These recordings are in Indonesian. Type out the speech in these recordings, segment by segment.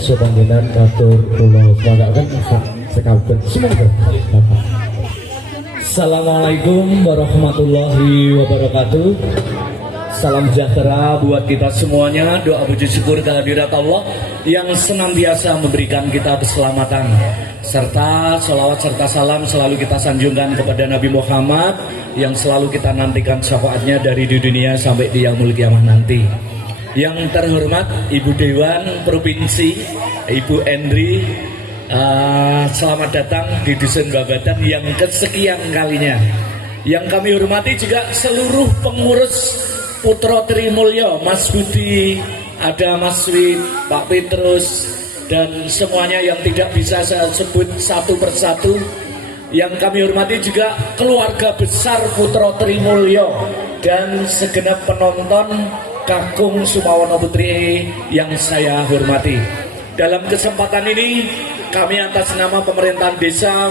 Sepanggilan katur pulau semanggakan sekalian semoga Bapak. Assalamualaikum warahmatullahi wabarakatuh. Salam sejahtera buat kita semuanya. Doa puji syukur kehadirat Allah yang senantiasa memberikan kita keselamatan, serta sholawat serta salam selalu kita sanjungkan kepada Nabi Muhammad yang selalu kita nantikan syafaatnya dari di dunia sampai di yaumul kiamah nanti. Yang terhormat Ibu Dewan Provinsi, Ibu Endri, selamat datang di Dusun Babadan yang kesekian kalinya. Yang kami hormati juga seluruh pengurus Putra Trimulyo, Mas Budi, ada Mas Wid, Pak Petrus, dan semuanya yang tidak bisa saya sebut satu persatu. Yang kami hormati juga keluarga besar Putra Trimulyo dan segenap penonton Kakung Sumawono Putri yang saya hormati. Dalam kesempatan ini kami atas nama pemerintahan desa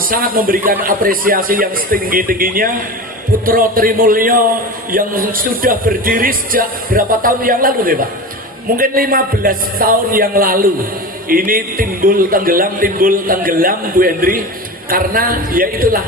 sangat memberikan apresiasi yang setinggi-tingginya Putra Trimulyo yang sudah berdiri sejak berapa tahun yang lalu deh Pak? Mungkin 15 tahun yang lalu. Ini timbul tenggelam Bu Hendri, karena ya itulah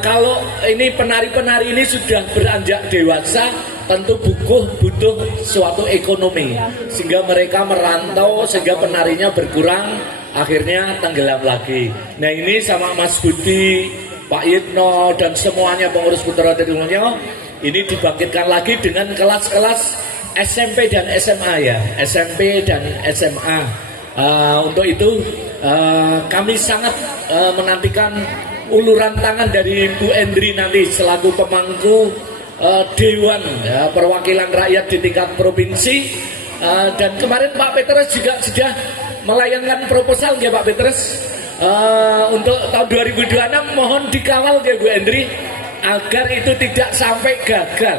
kalau ini penari-penari ini sudah beranjak dewasa, tentu butuh suatu ekonomi, sehingga mereka merantau, sehingga penarinya berkurang, akhirnya tenggelam lagi. Nah ini sama Mas Budi, Pak Yitno, dan semuanya pengurus Putra Trimulyo ini dibangkitkan lagi dengan kelas-kelas SMP dan SMA ya, SMP dan SMA. Untuk itu kami sangat menantikan uluran tangan dari Bu Endri nanti selaku pemangku Dewan Perwakilan Rakyat di tingkat provinsi. Dan kemarin Pak Petrus juga sudah melayangkan proposal ya Pak Petrus, untuk tahun 2026 mohon dikawal ya Bu Endri agar itu tidak sampai gagal.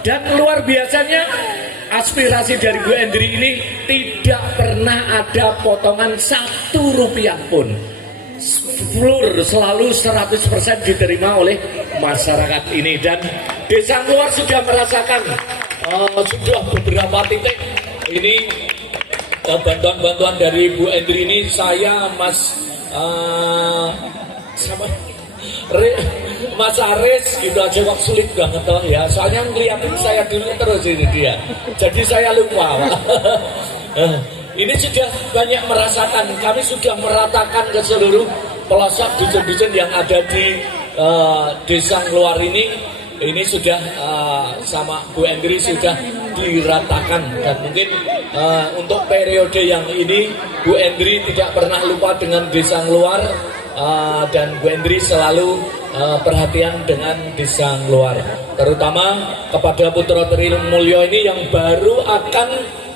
Dan luar biasanya aspirasi dari Bu Endri ini tidak pernah ada potongan Rp1 pun. Flur selalu 100% diterima oleh masyarakat ini, dan desa luar sudah merasakan sudah beberapa titik ini bantuan-bantuan dari Bu Endri ini. Saya Mas Aris gitu aja kok sulit banget toh ya, soalnya ngeliatin saya dulu terus ini dia, jadi saya lupa Pak. Ini sudah banyak merasakan, kami sudah meratakan ke seluruh pelosok dusun-dusun yang ada di desa luar ini sudah sama Bu Endri sudah diratakan. Dan mungkin untuk periode yang ini Bu Endri tidak pernah lupa dengan desa luar, dan Bu Endri selalu perhatian dengan desa luar, terutama kepada putra Tri Mulyo ini yang baru akan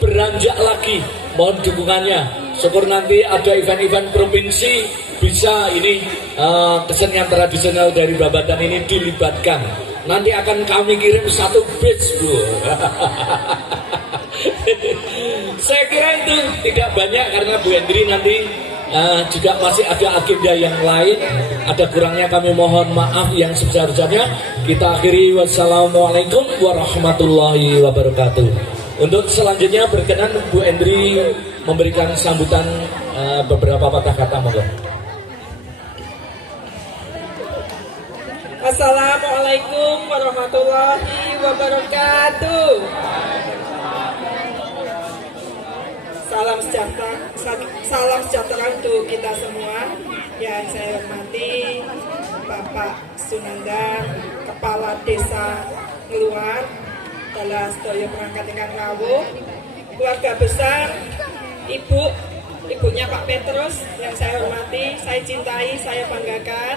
beranjak lagi. Mohon dukungannya. Syukur nanti ada event-event provinsi bisa ini kesenian tradisional dari Babadan ini dilibatkan. Nanti akan kami kirim satu batch, Bu. Saya kira itu tidak banyak karena Bu Hendri nanti juga masih ada agenda yang lain. Ada kurangnya kami mohon maaf yang sebesar-besarnya. Kita akhiri, wassalamualaikum warahmatullahi wabarakatuh. Untuk selanjutnya berkenan Bu Hendri memberikan sambutan beberapa patah kata, monggo. Assalamualaikum warahmatullahi wabarakatuh. Salam sejahtera untuk kita semua. Yang saya hormati Bapak Sunandar, Kepala Desa Ngeluar, Dalah Sedaya Perangkat ingkang rawuh, keluarga besar, ibunya Pak Petrus yang saya hormati, saya cintai, saya banggakan.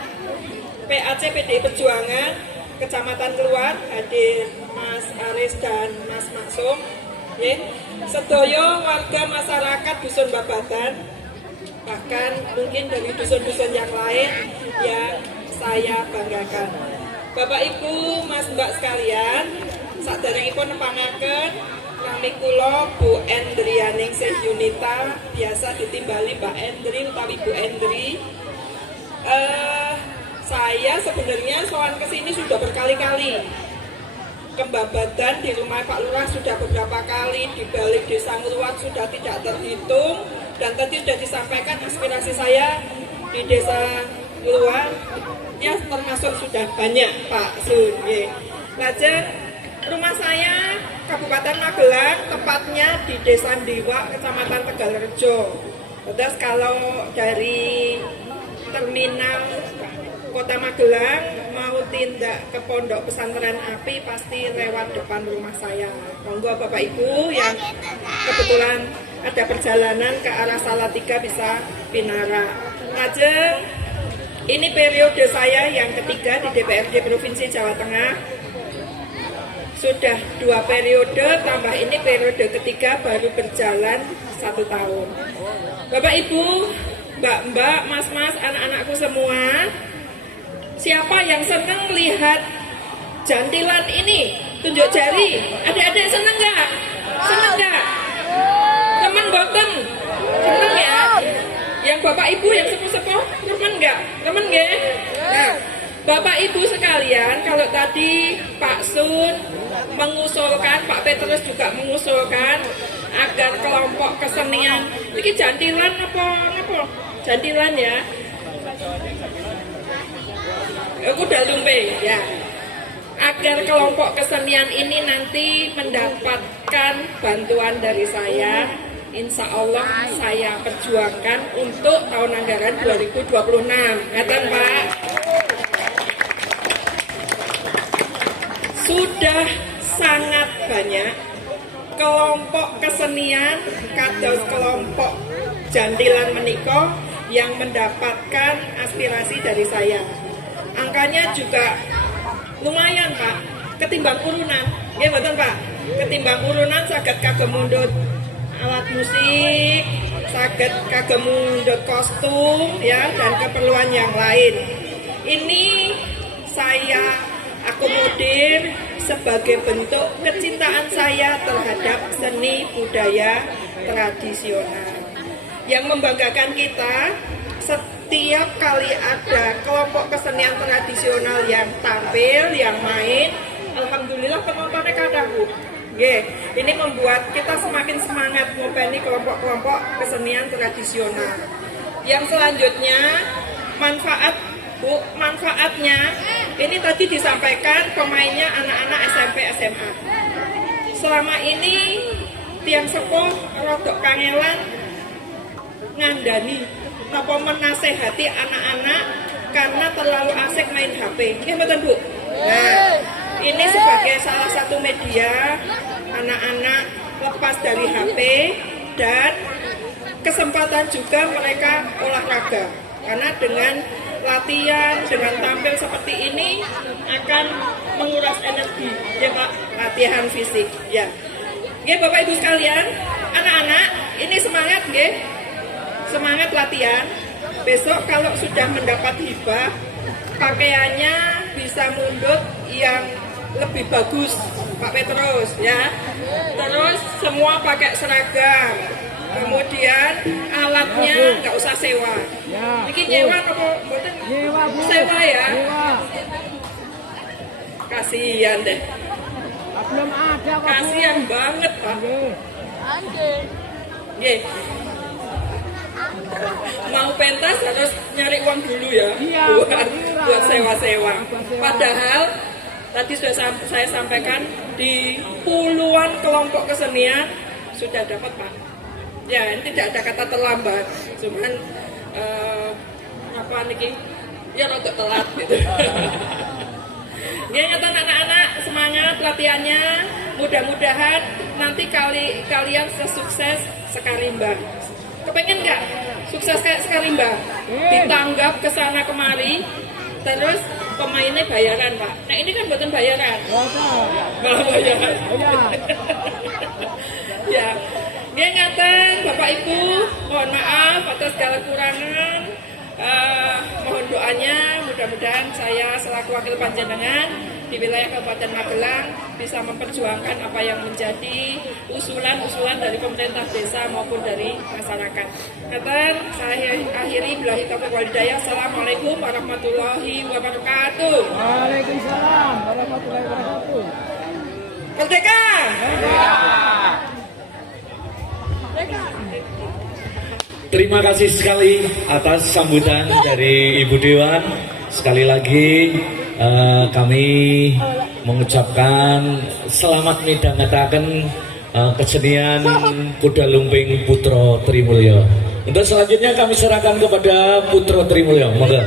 PAC PDI Perjuangan Kecamatan Keluar hadir Mas Aris dan Mas Maksum. Sedaya warga masyarakat Dusun Babadan, bahkan mungkin dari dusun-dusun yang lain yang saya banggakan. Bapak Ibu, Mas Mbak sekalian, saderengipun nepangaken nami kula Bu Endrianingsih Yunita, biasa ditimbali Mbak Endri utawi Bu Endri. Saya sebenarnya soal kesini sudah berkali-kali. Ke Babadan di rumah Pak Lurah sudah beberapa kali, di balik desa Ngeluar sudah tidak terhitung, dan tadi sudah disampaikan aspirasi saya di desa Ngeluar ya termasuk sudah banyak Pak Sun. Lajeng rumah saya Kabupaten Magelang, tepatnya di Desa Ndiwa, Kecamatan Tegalrejo. Terus kalau dari terminal Kota Magelang mau tindak ke Pondok Pesantren Api pasti lewat depan rumah saya. Monggo Bapak Ibu yang kebetulan ada perjalanan ke arah Salatiga bisa pinara. Lajeng ini periode saya yang ketiga di DPRD Provinsi Jawa Tengah. Sudah 2 periode, tambah ini periode ketiga baru berjalan 1 tahun. Bapak Ibu, Mbak-mbak, Mas-mas, anak-anakku semua, siapa yang senang lihat jantilan ini? Tunjuk jari. Adik-adik senang nggak? Senang nggak? Teman boten? Senang ya? Yang Bapak Ibu yang sepuh-sepuh, teman nggak? Teman nggak? Nah, Bapak Ibu sekalian, kalau tadi Pak Sun mengusulkan, Pak Petrus juga mengusulkan agar kelompok kesenian, ini jantilan apa? Jantilan ya? Aku udah lumpe ya. Agar kelompok kesenian ini nanti mendapatkan bantuan dari saya, insya Allah saya perjuangkan untuk tahun anggaran 2026. Ngeten Pak? Sudah sangat banyak kelompok kesenian kados kelompok jantilan menika yang mendapatkan aspirasi dari saya. Angkanya juga lumayan Pak, ketimbang urunan. Ya betul Pak, ketimbang urunan saged kagem mundut alat musik, saged kagem mundut kostum ya, dan keperluan yang lain. Ini saya akomodir sebagai bentuk kecintaan saya terhadap seni budaya tradisional. Yang membanggakan kita, setiap kali ada kelompok kesenian tradisional yang tampil, yang main, alhamdulillah penontonnya kada Bu. Ini membuat kita semakin semangat ngopeni kelompok-kelompok kesenian tradisional. Yang selanjutnya, manfaatnya ini tadi disampaikan pemainnya anak-anak SMP SMA. Selama ini tiang sepuh rodok kangelan ngandani apa menasehati anak-anak karena terlalu asik main HP. Ini betul Bu. Nah, ini sebagai salah satu media anak-anak lepas dari HP dan kesempatan juga mereka olahraga. Karena dengan latihan dengan tampil seperti ini akan menguras energi, ya Pak, latihan fisik, ya. Oke, Bapak Ibu sekalian, anak-anak, ini semangat, nggih. Semangat latihan. Besok kalau sudah mendapat hibah, pakaiannya bisa mundur yang lebih bagus, Pak Petrus, ya. Terus semua pakai seragam. Kemudian alatnya nggak usah sewa. Ini nyewa apa? Sewa ya. Kasihan deh. Belum ada kok. Kasihan banget, Pak. Nggih. Mau pentas harus nyari uang dulu ya, Iya, buat sewa-sewa. Padahal tadi sudah saya sampaikan di puluhan kelompok kesenian sudah dapat, Pak. Ya, ini tidak ada kata terlambat, cuman apa niki? Ya rada telat gitu. Ya, nyata anak-anak semangat latihannya. Mudah-mudahan nanti kalian sesukses Sekarimba. Kepengen nggak sukses kayak Sekarimba? Ditanggap ke sana kemari, terus pemainnya bayaran, Pak. Nah ini kan buatan bayaran. Malah bayaran. Ya, dia ingatan Bapak Ibu, mohon maaf atas segala kurangan. Mohon doanya, mudah-mudahan saya selaku wakil panjenengan di wilayah Kabupaten Magelang bisa memperjuangkan apa yang menjadi usulan-usulan dari pemerintah desa maupun dari masyarakat. Ngaten, saya akhiri billahi taufiq wal hidayah. Assalamualaikum warahmatullahi wabarakatuh. Waalaikumsalam warahmatullahi wabarakatuh. Merdeka! Terima kasih sekali atas sambutan dari Ibu Dewan. Sekali lagi kami mengucapkan selamat midhangetaken kesenian Kuda Lumping Putra Trimulyo. Untuk selanjutnya kami serahkan kepada Putra Trimulyo. Monggo.